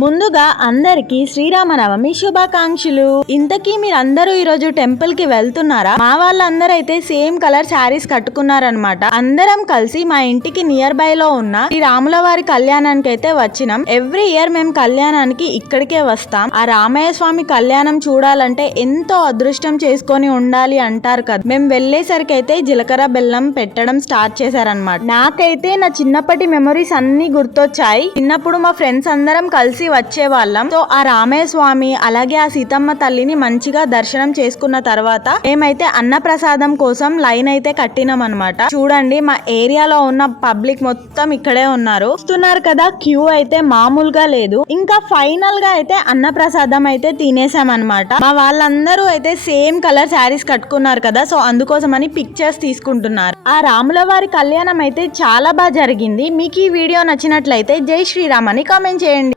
ముందుగా అందరికి శ్రీరామనవమి శుభాకాంక్షలు. ఇంతకీ మీరందరూ ఈరోజు టెంపుల్ కి వెళ్తున్నారా? మా వాళ్ళందరూ అయితే సేమ్ కలర్ శారీస్ కట్టుకున్నారనమాట. అందరం కలిసి మా ఇంటికి నియర్ బై లో ఉన్న శ్రీ రాముల వారి కళ్యాణానికి అయితే వచ్చినాం. ఎవ్రీ ఇయర్ మేము కళ్యాణానికి ఇక్కడికే వస్తాం. ఆ రామయ్య స్వామి కళ్యాణం చూడాలంటే ఎంతో అదృష్టం చేసుకొని ఉండాలి అంటారు కదా. మేము వెళ్లేసరికి అయితే జీలకర్ర బెల్లం పెట్టడం స్టార్ట్ చేశారనమాట. నాకైతే నా చిన్నప్పటి మెమరీస్ అన్ని గుర్తొచ్చాయి. చిన్నప్పుడు మా ఫ్రెండ్స్ అందరం కలిసి వచ్చే వాళ్ళం. సో ఆ రామయ్య స్వామి అలాగే ఆ సీతమ్మ తల్లిని మంచిగా దర్శనం చేసుకున్న తర్వాత మేమైతే అన్న ప్రసాదం కోసం లైన్ అయితే కట్టినాం అనమాట. చూడండి మా ఏరియాలో ఉన్న పబ్లిక్ మొత్తం ఇక్కడే ఉన్నారు. చూస్తున్నారు కదా, క్యూ అయితే మామూలుగా లేదు. ఇంకా ఫైనల్ గా అయితే అన్న ప్రసాదం అయితే తినేసాం అనమాట. మా వాళ్ళందరూ అయితే సేమ్ కలర్ శారీస్ కట్టుకున్నారు కదా, సో అందుకోసమని పిక్చర్స్ తీసుకుంటున్నారు. ఆ రాముల వారి కళ్యాణం అయితే చాలా బాగా జరిగింది. మీకు ఈ వీడియో నచ్చినట్లయితే జై శ్రీరామ్ అని కామెంట్ చేయండి.